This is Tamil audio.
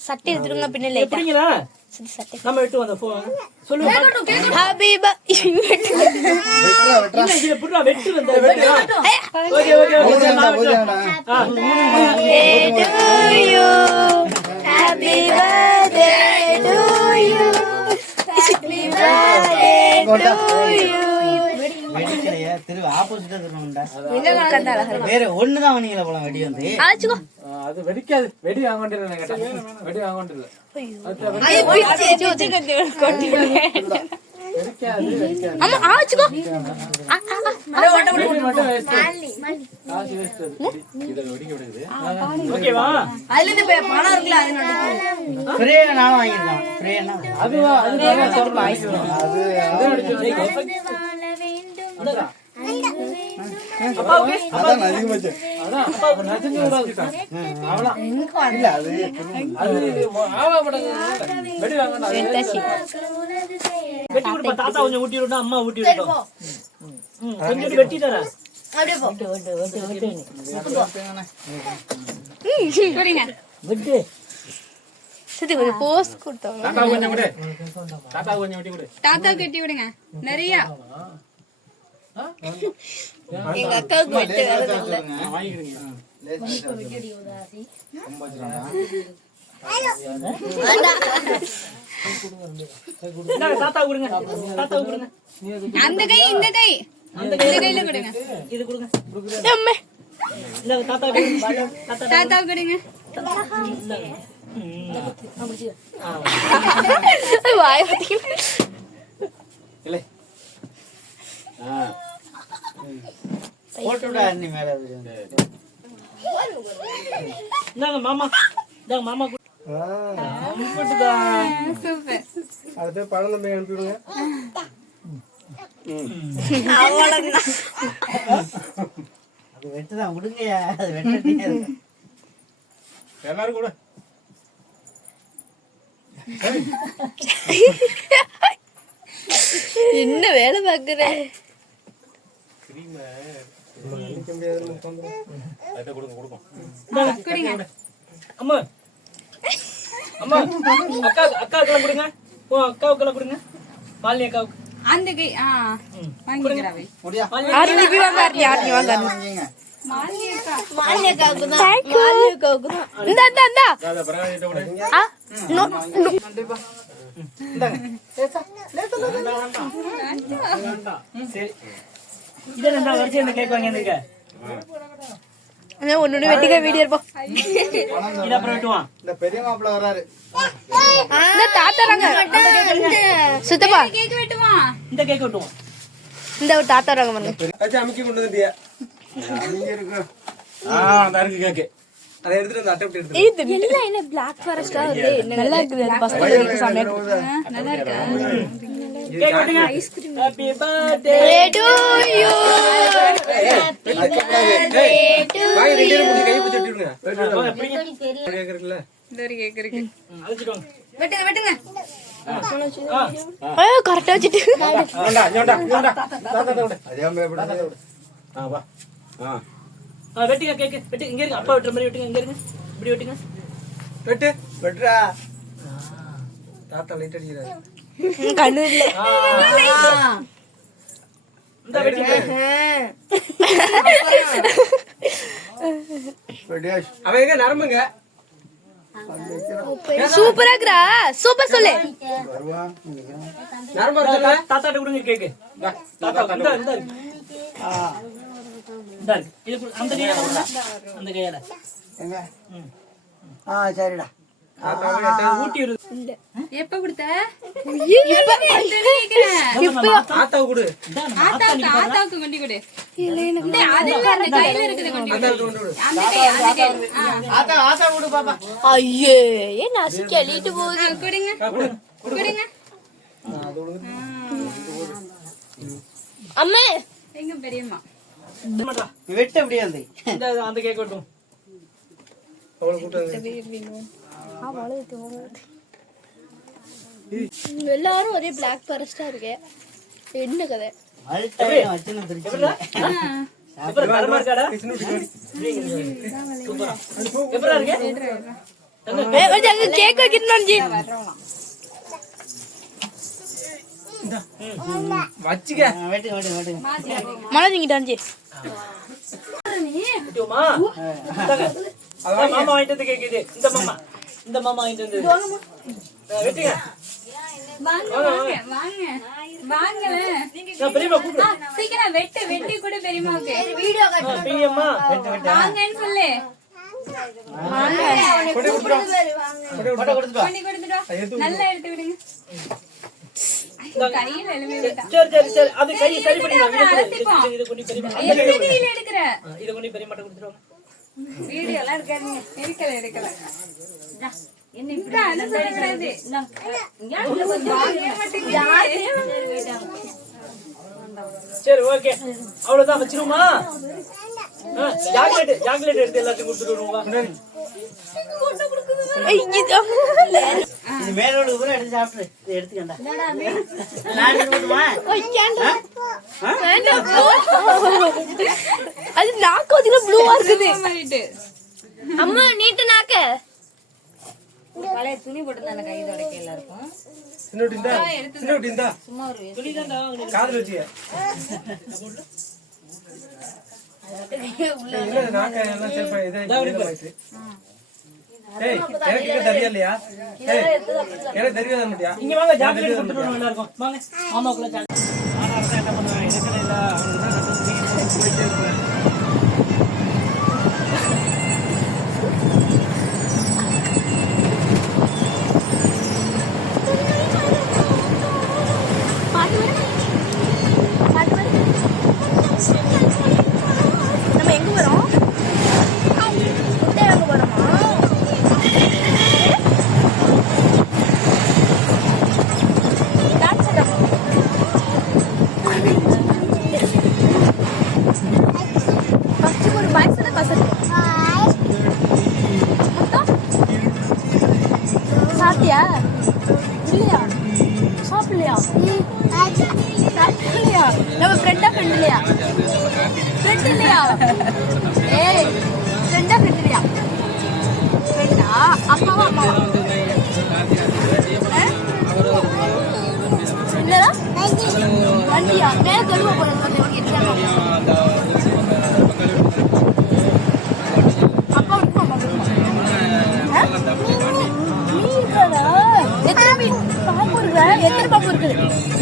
சட்டை எடுத்துருங்க பின்னால நம்ம வெட்டு வந்த சொல்லு ஹபீபா வெட்டு வந்த Happy birthday to you. Happy birthday to you. திரு ஆப்போசிட்டா திரும்புண்டா வேற ஒண்ணுதான் வந்தீங்களா போல வெடி வந்து ஆச்சுக்கோ அது வெடிக்காது வெடி வாங்கண்டிரல கேட்டா வெடி வாங்கண்டிரல ஐயோ பிச்சே ஜோதி கட்டி வெடிக்காது அம்மா ஆச்சுக்கோ அட ஓட்ட ஓட்ட காசு வேஸ்ட் இத வெடிக்க விடுது ஓகேவா அதுல இருந்து பணம் இருக்குல அது நடிக்கும் ஃப்ரே நான் வாங்கிட்டேன் ஃப்ரேனா அதுவா அது சொல்றேன் அது அதான் அப்பா ஓகே அதான் அதிகமாச்சு அதான் அப்பா நஜினி விடாதீங்க அவளா இல்ல அது ஆவா படங்க வெடி வாங்கடா வெட்டி விடுப்பா தாத்தா கொஞ்சம் ஊட்டி விடுடா அம்மா ஊட்டி விடுடா கொஞ்சம் வெட்டி தரேன் அப்படியே போ போறீங்க வெட்டி சரி ஒரு போஸ்ட் கொடுத்தோம் தாத்தா கொஞ்சம் விடு தாத்தா கொஞ்சம் வெட்டி விடு தாத்தா கட்டி விடுங்க நிறைய எங்க அக்காவுக்கு வெட்டு வாங்கிக்கிறீங்க தாத்தா கொடுங்க தாத்தா கொடுங்க அந்த கை இந்த கை அந்த கையில கொடுங்க இது கொடுங்க அம்மே இல்ல தாத்தா தாத்தா கொடுங்க வாய் பத்தி இல்ல போட்டுடா நீ மேல இந்தாங்க மாமா இந்தாங்க மாமா சூப்பர் அடுத்து பழம் தம்பி அனுப்பிடுங்க அவ்வளவுதான் அது வெட்டுதான் விடுங்கயா அது வெட்டட்டே எல்லாரும் கூட என்ன வேலை பாக்குற அம்மா அம்மா அக்கா அக்காவுக்கு கொடுங்க அக்காவுக்கு கொடுங்க மாலினி அக்காவுக்கு அந்த கை வாங்கிக்கிறாவே முடியா ஆர்த்தி வாங்க ஆர்த்தி வாங்க வாங்கிங்க மாலியக்காவுக்கு தான் இந்த இந்த இந்த ஒன்னு வெட்டிக்க வீடியோ இருப்போம் இந்த பெரிய மாப்பிள்ள வராரு தாத்தாராங்க சுத்தப்பா கேக் வெட்டுவான் இந்த கேக் வெட்டுவான் இந்த ஒரு தாத்தாராங்க பாருங்க அமுக்கி கொண்டு வந்துட்டியா நீங்க இருக்கு அந்த இருக்கு கேக் அதை எடுத்துட்டு அந்த அட்டை எடுத்து இது எல்லாம் என்ன Black Forest நல்லா இருக்குது அது ஃபர்ஸ்ட் சமையல் நல்லா இருக்கு கேக் வெட்டுங்க happy birthday to you happy birthday to வாங்க ரெண்டு பேரும் கை பிடிச்சு விட்டுடுங்க கேக் இருக்குல்ல இந்த ஒரு கேக் இருக்கு அழைச்சிட்டு வாங்க வெட்டுங்க வெட்டுங்க கரெக்டா வச்சிட்டு வா வெட்டுங்க கேக்கு வெட்டு இங்க இருங்க அப்பா வெட்டுற மாதிரி வெட்டுங்க இங்க இருங்க இப்படி வெட்டுங்க வெட்டு வெட்டுறா தாத்தா லைட் அடிக்கிறாரு கண்ணு இல்ல இந்த வெட்டுங்க அவன் எங்க நரம்புங்க சூப்பரா இருக்குடா சூப்பர் சொல்லு நரம்பு தாத்தாட்ட கொடுங்க கேக்கு தாத்தா இந்த இந்த இந்த இது அந்த கையால அந்த கையால எங்க சரிடா ஊட்டி எப்ப கொடுத்த தாத்தா கொடு தாத்தாவுக்கு கொண்டு கொடு கையில இருக்குது ஆத்தா கொடு பாப்பா ஐயே ஏன் நசுக்கி அள்ளிட்டு போகுது கொடுங்க கொடுங்க அம்மா எங்க பெரியம்மா வெட்ட அப்படியே வந்து அந்த கேக் வெட்டும் எல்லாரும் ஒரே Black Forest இருக்கு என்ன கதை மல்டாயிரம் வச்சுன்னு பிரிச்சு அப்புறம் தரமா இருக்காடா எப்படா இருக்கு கேக் வைக்கணும் வச்சுக்க வெட்டுங்க வெட்டுங்க வெட்டுங்க மழை திங்கிட்டாஞ்சி மாமா வாங்கிட்டு வந்து கேக்குது இந்த மாமா வாங்கிட்டு வந்து வெட்டுங்க பெரியம்மா கூப்பிடு சீக்கிரம் வெட்டி கூட பெரியம்மாவுக்கு பெரியம்மா வாங்கன்னு சொல்லு பண்ணி கொடுத்துட்டோம் நல்லா எடுத்து விடுங்க கையில சரி அது கை சரி பண்ணிடுவாங்க இத கொண்டு கையில எடுக்கிற இத கொண்டு பெரியம்மா கொடுத்துருவாங்க வீடியோ எல்லாம் எடுக்கல என்ன இப்படி அனுசரிக்கிறது சரி ஓகே அவ்வளவுதான் வச்சிருமா சாக்லேட் எடுத்து எல்லாத்தையும் கொடுத்துருவோம் இது மேலோடு கூட எடுத்து சாப்பிட்டு எடுத்துக்கண்டா அது நாக்கு வந்து ப்ளூவா இருக்குது அம்மா நீட்டு நாக்க பழைய துணி போட்டு தானே கை தொடக்க எல்லாருக்கும் சும்மா ஒரு காதல் வச்சுக்க எனக்கு தெரியாத முடியா இங்க வாங்க ஜாக்கெட் கொடுத்துட்டு எல்லாருக்கும் வாங்க மாமாக்குள்ள என்ன பண்ணுவேன் எடுக்கல நம்ம எங்க வரோம் வாங்க போறோமா ஃபர்ஸ்ட் ஒரு பாய் சொல்ல பசங்க சாப்பிட்டியா இல்லையா சாப்பிடலையா சாப்பிடலையா நம்ம ஃப்ரெண்ட் இல்லையா ஃப்ரெண்ட் இல்லையா ஏய் ஃப்ரெண்ட் இல்லையா ஃப்ரெண்டா அப்பாவா அம்மாவா என்னடா வண்டியா மேல கழுவ போறது வந்து அப்பா விட்டு அம்மா நீ இருக்காதா எத்தனை பாப்பு இருக்குது